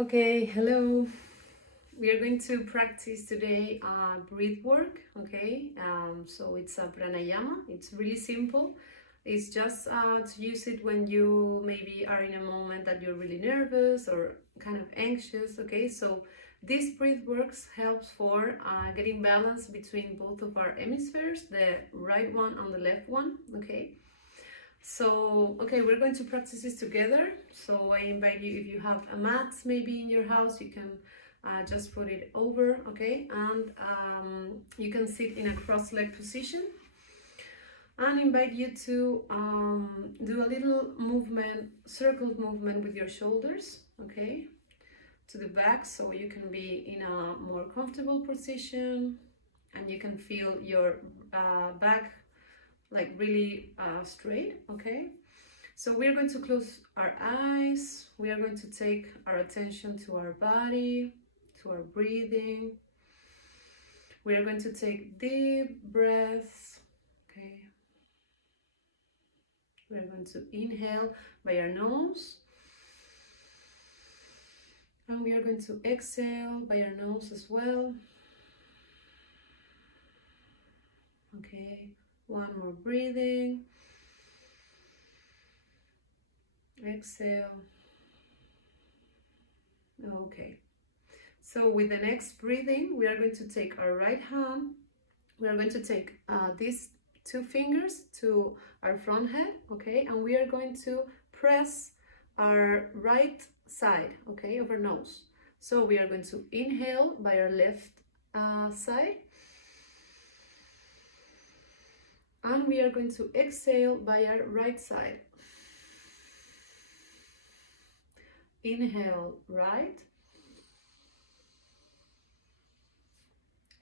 Okay, hello. We are going to practice today breath work. Okay, so it's a pranayama. It's really simple. It's just to use it when you maybe are in a moment that you're really nervous or kind of anxious. Okay, so this breath works helps for getting balance between both of our hemispheres, the right one and the left one. Okay. So, okay, we're going to practice this together. So I invite you, if you have a mat maybe in your house, you can just put it over, okay? And you can sit in a cross-leg position. And invite you to do a little movement, circle movement with your shoulders, okay? To the back, so you can be in a more comfortable position and you can feel your back like really straight. Okay, so we're going to close our eyes. We are going to take our attention to our body, to our breathing. We are going to take deep breaths. Okay, we are going to inhale by our nose and we are going to exhale by our nose as well. Okay, one more breathing. Exhale. Okay, so with the next breathing, we are going to take our right hand. We are going to take these two fingers to our front head, okay, and we are going to press our right side, okay, of our nose. So we are going to inhale by our left side. And we are going to exhale by our right side. Inhale right.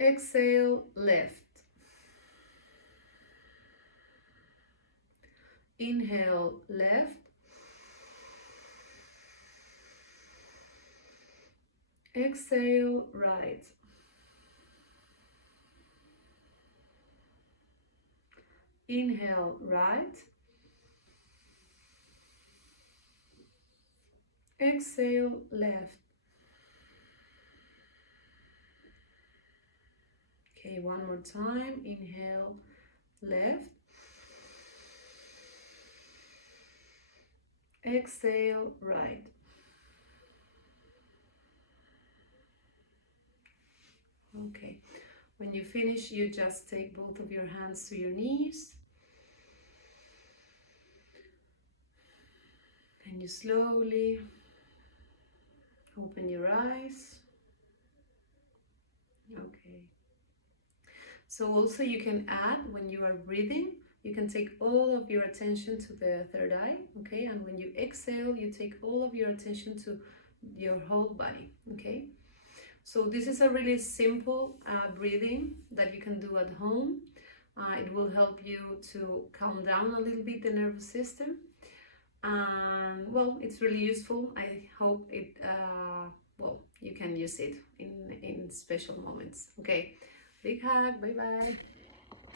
Exhale left. Inhale left. Exhale right. Inhale right. Exhale left. Okay, one more time. Inhale left. Exhale right. Okay, when you finish, you just take both of your hands to your knees. And you slowly open your eyes. Okay. So also you can add, when you are breathing, you can take all of your attention to the third eye, okay? And when you exhale, you take all of your attention to your whole body, okay? So this is a really simple breathing that you can do at home. It will help you to calm down a little bit the nervous system. And well, it's really useful. I hope it, well, you can use it in special moments. Okay, big hug, bye bye.